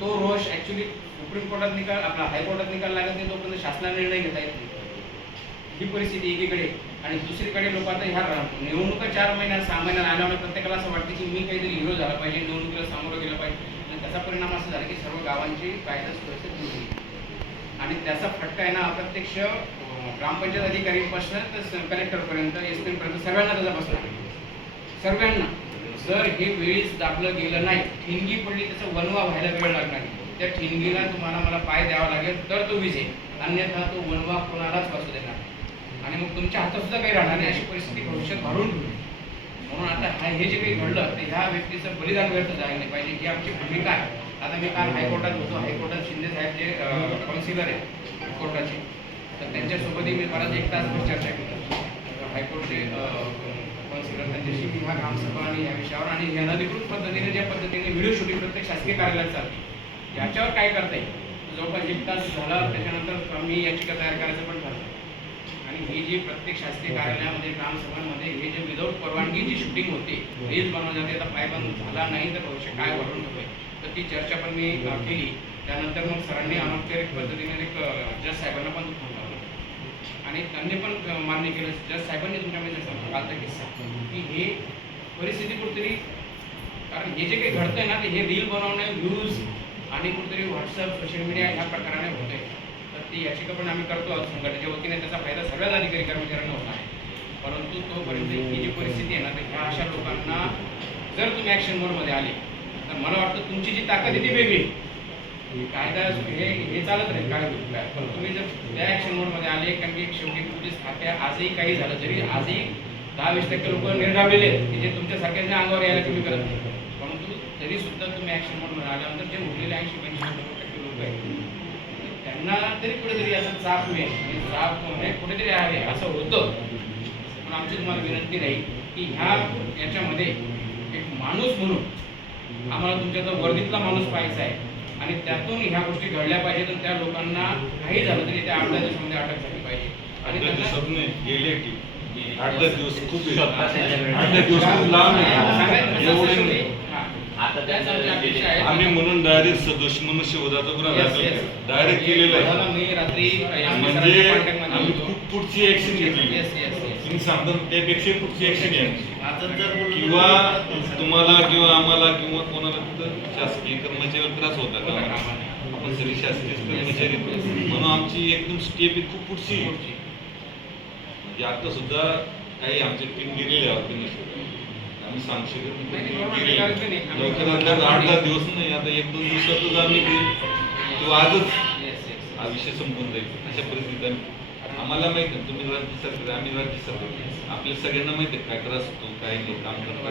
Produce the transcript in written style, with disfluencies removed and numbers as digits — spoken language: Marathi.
तो रोष ऍक्च्युली सुप्रीम कोर्टात निकाल आपला हायकोर्टात निकाल लागत नाही तोपर्यंत शासनाने निर्णय घेता येत नाही. ही परिस्थिती एकीकडे आणि दुसरीकडे लोक आता ह्या निवडणुका 4 महिन्यात 6 महिन्यात आल्यामुळे प्रत्येकाला असं वाटतं की मी काहीतरी हिरो झाला पाहिजे, निवडणुकीला सामोरं गेलं पाहिजे. आणि त्याचा परिणाम असा झाला की सर्व गावांची कायदा सुरक्षा होती आणि त्याचा फटका आहे ना अप्रत्यक्ष ग्रामपंचायत अधिकारीपासून तर कलेक्टरपर्यंत एसपीपर्यंत सर्वांना त्याचा बसला. सर्वांना जर हे वेळीच दाबलं गेलं नाही, ठिणगी पडली, त्याचा वनवा व्हायला वेळ लागणार नाही. त्या ठिणगीला तुम्हाला मला पाय द्यावा लागेल तर तो विजेल, अन्यथा तो वनवा कोणालाच वाचू देणार आणि मग तुमच्या हातात सुद्धा काही राहणार नाही. अशी परिस्थिती भविष्यात घडून ठेवली. म्हणून आता हे जे काही घडलं ते ह्या व्यक्तीचं बलिदान व्यर्थ जायला नाही पाहिजे ही आमची भूमिका आहे. आता मी काल हायकोर्टात होतो. हायकोर्टात शिंदे साहेब जे काउन्सिलर आहेत कोर्टाचे, तर त्यांच्यासोबतही मी परत 1 तास चर्चा केली. हायकोर्टचे काउन्सिलर त्यांच्याशी ह्या ग्रामसभा आणि या विषयावर आणि अनधिकृत पद्धतीने ज्या पद्धतीने व्हिडिओ शूटिंग प्रत्येक शासकीय कार्यालयात चालते याच्यावर काय करता येईल. जवळपास 1 तास झाला. त्याच्यानंतर मी याचिका तयार करायचं पण ठरलं आणि ही जी प्रत्येक शासकीय कार्यालयामध्ये ग्रामसभांमध्ये हे जे विदाऊट परवानगी जी शूटिंग होते रील्स बनवली जाते, आता पायबंद झाला नाही तर भविष्य काय घडून होतोय तर ती चर्चा पण मी केली. त्यानंतर मग सरांनी अनौपचारिक पद्धतीने एक जज साहेबांना पण फोन लावला आणि त्यांनी पण मान्य केलं. जज साहेबांनी तुमच्यामध्ये सांगितलं कालचा किस्सा की हे परिस्थिती कुठेतरी, कारण हे जे काही घडतंय ना ते हे रील बनवणे, व्ह्यूज आणि कुठेतरी व्हॉट्सअप सोशल मीडिया ह्या प्रकाराने होतंय. तर ती याचिका पण आम्ही करतो आहोत संघटनेच्या वतीने. त्याचा फायदा सगळ्याच अधिकारी कर्मचाऱ्यांना होत आहे. परंतु तोपर्यंत ही जी परिस्थिती आहे ना तर ह्या अशा लोकांना जर तुम्ही ॲक्शन मोडमध्ये आले तर मला वाटतं तुमची जी ताकद आहे ती वेगळी, कायदा हे चालत राहील काय, पण तुम्ही जर त्या ॲक्शन मोडमध्ये आले, कारण की शेवटी पोलीस खात्या आजही काही झालं जरी आजही 10-20% लोक निर्डावलेले आहेत की जे तुमच्यासारख्यांच्या अंगावर यायला कमी करत नाही, परंतु तरी सुद्धा तुम्ही ॲक्शन मोडमध्ये आल्यानंतर जे उरलेले 80-85% लोक आहेत त्यांना तरी कुठेतरी असं चाप मिळेल आणि चाप म्हणजे कुठेतरी आहे असं होतं. पण आमची तुम्हाला विनंती राहील की याच्यामध्ये एक माणूस म्हणून आम्हाला तुमच्या तर वर्दीतला माणूस पाहायचा आहे आणि त्यातून ह्या गोष्टी घडल्या पाहिजेत आणि त्या लोकांना काही झालं तरी त्या 8-10 दिवसामध्ये अटक झाली पाहिजे. आणि गेले की 8-10 दिवस खूप 8-10 दिवस खूप लांब आहे. आम्ही म्हणून डायरेक्ट दुश्मनुष्यवधाचा गुन्हा डायरेक्ट केलेला आहे. म्हणजे आम्ही खूप पुढची ऍक्शन घेतली. तुम्ही सांगता त्यापेक्षा पुढची ऍक्शन घ्या किंवा तुम्हाला किंवा आम्हाला किंवा कोणाला तिथं शासकीय कर्मचाऱ्याला त्रास होता का, आपण सगळी शासकीय कर्मचारी म्हणून आमची एकदम स्टेप खूप पुढची. म्हणजे आता सुद्धा काही आमची टीम गेलेली आहे. आम्ही सांगू लवकरात 8-10 दिवस नाही, आता 1-2 दिवसातच आम्ही तो आजच हा विषय संपून जाईल. अशा परिस्थितीत आम्हाला माहिती आहे तुम्ही राज्य सरकार, आम्ही राज्य सरकार, आपल्या सगळ्यांना माहिती आहे काय त्रास होतो, काय नाही काम करता.